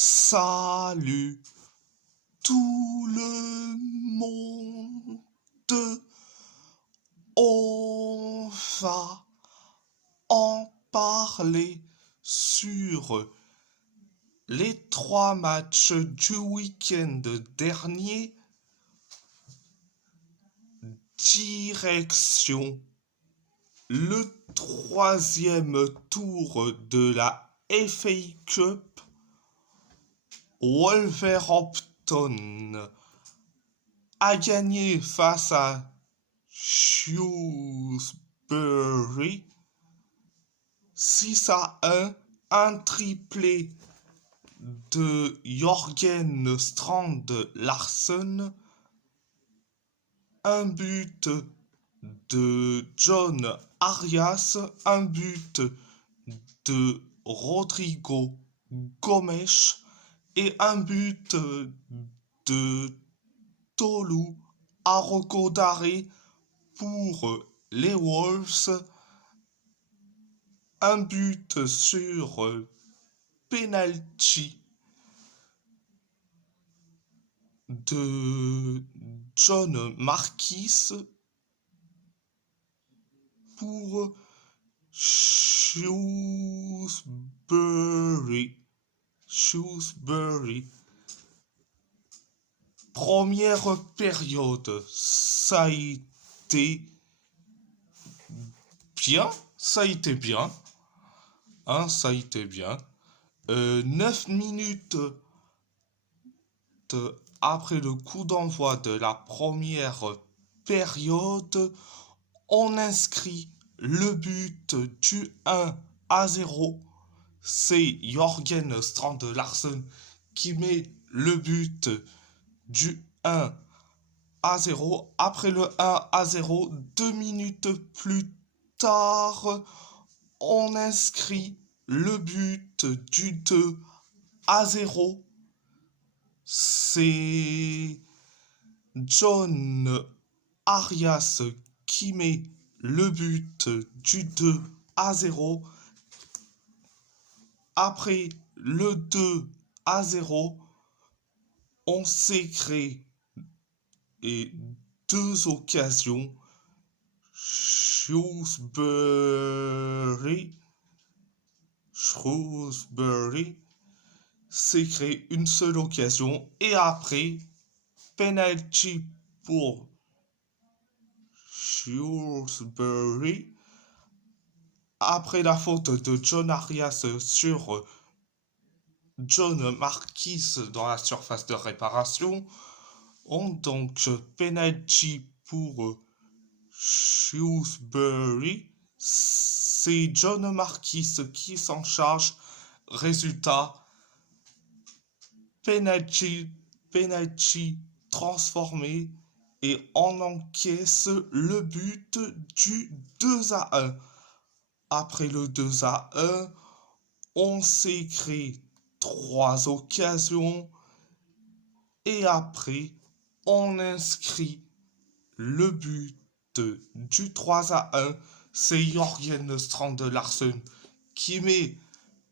Salut tout le monde, on va en parler sur les 3 matchs du week-end dernier. Direction le 3e tour de la FA Cup. Wolverhampton a gagné face à Shrewsbury 6-1, un triplé de Jørgen Strand Larsen, un but de John Arias, un but de Rodrigo Gomes et un but de Tolu Arokodare pour les Wolves, un but sur penalty de John Marquis pour Shrewsbury. Première période, ça a été bien. 9 minutes après le coup d'envoi de la première période, on inscrit le but du 1-0. C'est Jørgen Strand Larsen qui met le but du 1-0. Après le 1-0, 2 minutes plus tard, on inscrit le but du 2-0. C'est John Arias qui met le but du 2-0. Après le 2-0, on s'est créé et 2 occasions. Shrewsbury s'est créé une seule occasion et après penalty pour Shrewsbury après la faute de John Arias sur John Marquis dans la surface de réparation. On donc penalty pour Shrewsbury. C'est John Marquis qui s'en charge. Résultat, penalty transformé et on encaisse le but du 2-1. Après le 2-1, on s'est créé 3 occasions et après on inscrit le but du 3-1. C'est Jørgen Strand Larsen qui met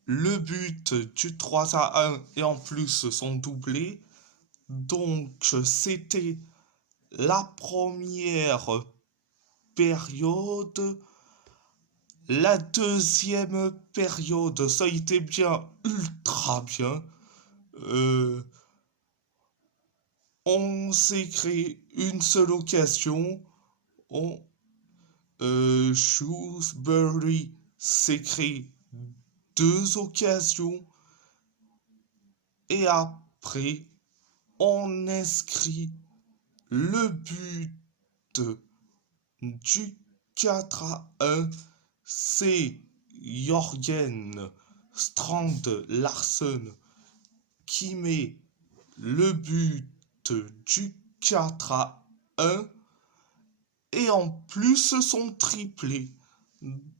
le but du 3-1 et en plus son doublé. Donc c'était la première période. La deuxième période, ça a été bien, ultra bien. On s'est créé une seule occasion. Shrewsbury s'est créé 2 occasions. Et après, on inscrit le but du 4-1. C'est Jørgen Strand Larsen qui met le but du 4-1 et en plus son triplé.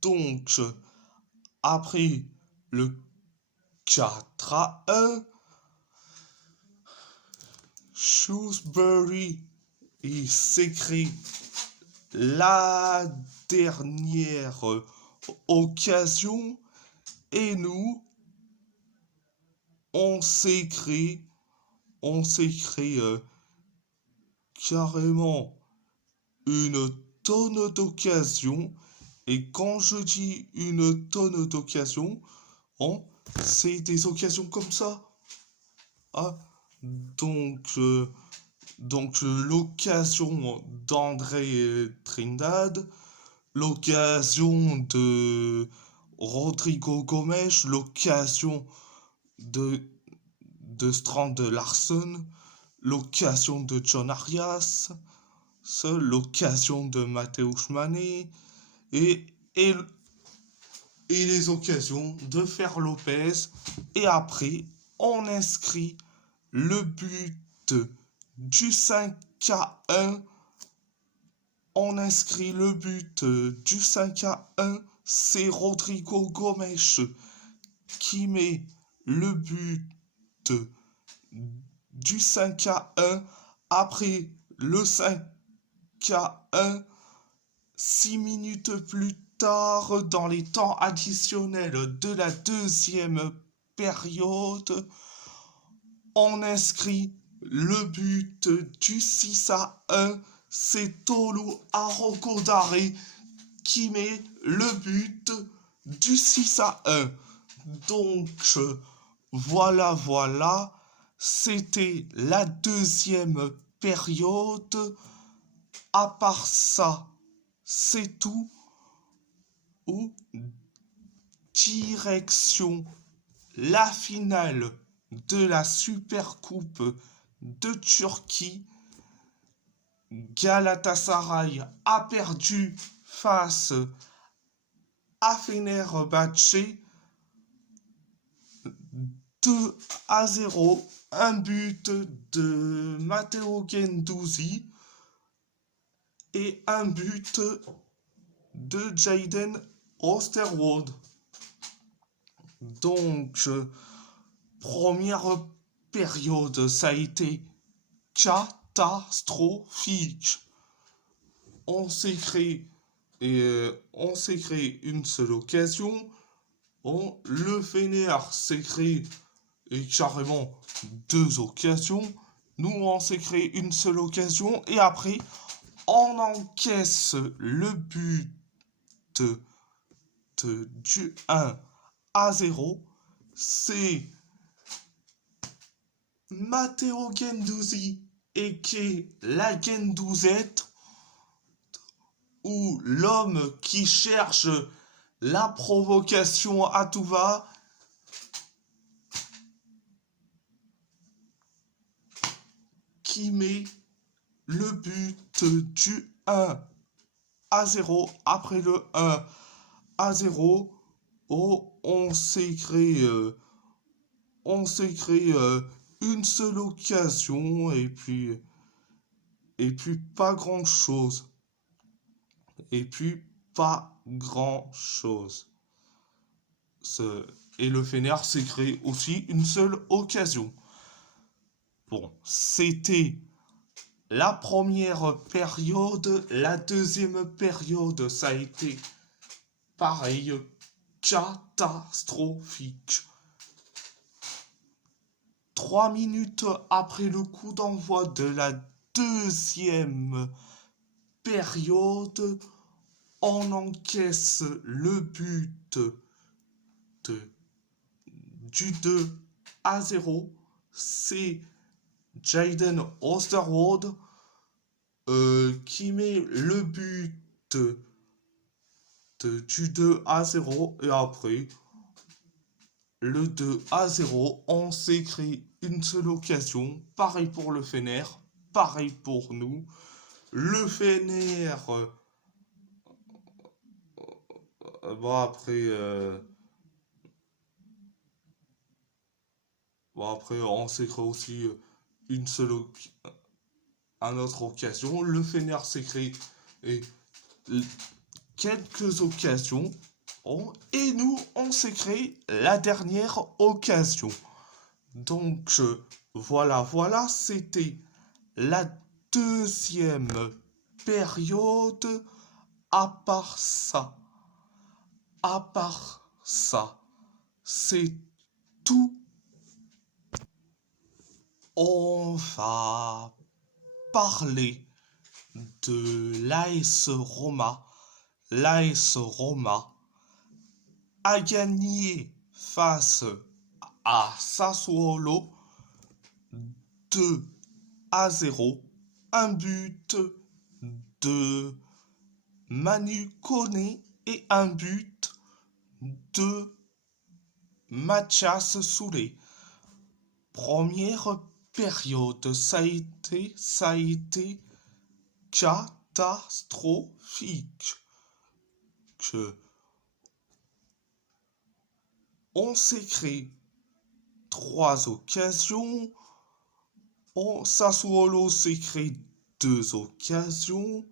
Donc, après le 4-1, Shrewsbury s'écrit la dernière occasion et nous, on s'écrit, on s'écrit carrément une tonne d'occasions. Et quand je dis une tonne d'occasions, c'est des occasions comme ça. Ah, donc l'occasion d'André Trindade, l'occasion de Rodrigo Gomes, l'occasion de, de Strand Larsen, l'occasion de John Arias, l'occasion de Mateusz Mané et, et, et les occasions de Fer Lopez. Et après, on inscrit le but du 5-1. On inscrit le but du 5-1. C'est Rodrigo Gomes qui met le but du 5-1. Après le 5-1, 6 minutes plus tard, dans les temps additionnels de la deuxième période, on inscrit le but du 6-1. C'est Tolu Arokodare qui met le but du 6-1. Donc, voilà, c'était la deuxième période. À part ça, c'est tout. Ou direction la finale de la Supercoupe de Turquie. Galatasaray a perdu face à Fenerbahçe 2-0. Un but de Matteo Guendouzi et un but de Jaden Osterwolde. Donc, première période, ça a été catastrophique. On s'est créé une seule occasion. Le Fener s'est créé carrément deux occasions. Nous, on s'est créé une seule occasion et après, on encaisse le but du 1-0. C'est Matteo Guendouzi et qui la Gendouzette, ou l'homme qui cherche la provocation à tout va, qui met le but du 1-0. Après le 1-0, on s'est créé une seule occasion et puis pas grand chose. Et le Fener s'est créé aussi une seule occasion. Bon, c'était la première période. La deuxième période, ça a été pareil, catastrophique. 3 minutes après le coup d'envoi de la deuxième période, on encaisse le but du 2-0. C'est Jaden Osterwolde qui met le but du 2-0 et après le 2-0, on s'est créé une seule occasion. Pareil pour le Fener, pareil pour nous. Le Fener, après on s'est créé aussi une autre occasion. Le Fener s'est créé quelques occasions. Et nous, on s'est créé la dernière occasion. Donc, voilà, c'était la deuxième période. À part ça, c'est tout On va parler de l'AS Roma. L'AS Roma a gagné face à Sassuolo 2-0. Un but de Manu Koné et un but de Mathias Soulé. Première période, ça a été catastrophique. On s'est créé 3 occasions. Sassuolo s'est créé 2 occasions.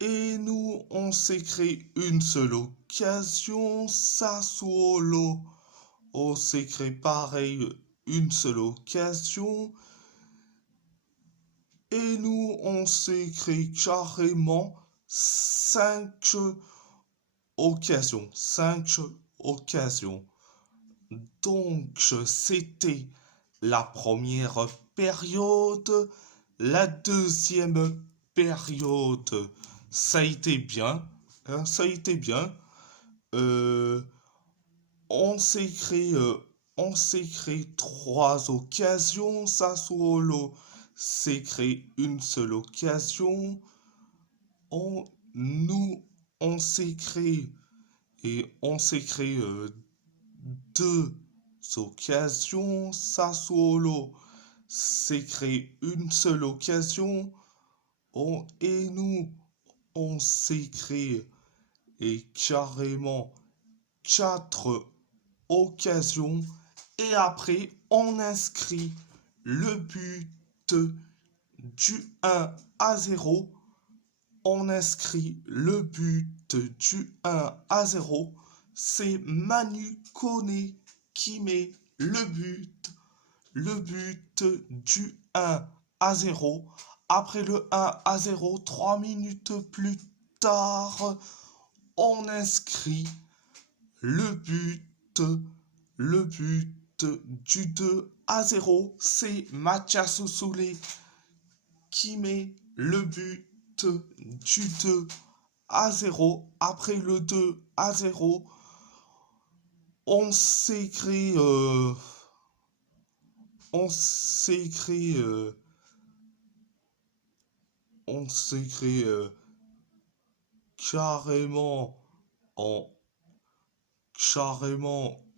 Et nous, on s'est créé une seule occasion. Sassuolo, on s'est créé pareil, une seule occasion. Et nous, on s'est créé carrément 5 occasions. 5 occasions. Donc, c'était la première période. La deuxième période, ça a été bien. Ça a été bien. On s'est créé 3 occasions. Sassuolo s'est créé une seule occasion. On s'est créé 2 occasions. Sassuolo s'est créé une seule occasion. Et nous, on s'est créé carrément 4 occasions. Et après, on inscrit le but du 1-0. On inscrit le but du 1-0. C'est Manu Koné qui met le but du 1-0. Après le 1-0, 3 minutes plus tard, on inscrit le but du 2-0. C'est Mathias Soulé qui met le but du 2-0. Après le 2-0, on s'est créé carrément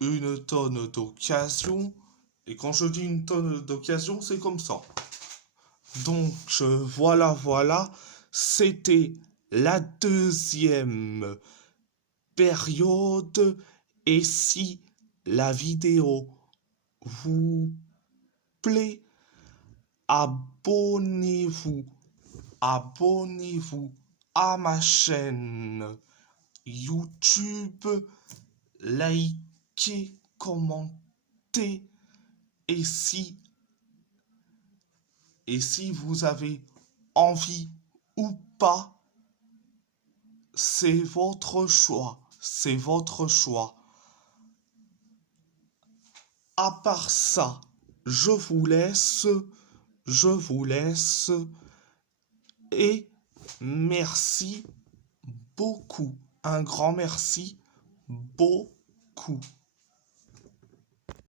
une tonne d'occasions. Et quand je dis une tonne d'occasions, c'est comme ça. Donc voilà, c'était la deuxième période. Et si la vidéo vous plaît, abonnez-vous à ma chaîne YouTube, likez, commentez, et si vous avez envie ou pas, c'est votre choix, À part ça, je vous laisse et merci beaucoup, un grand merci beaucoup.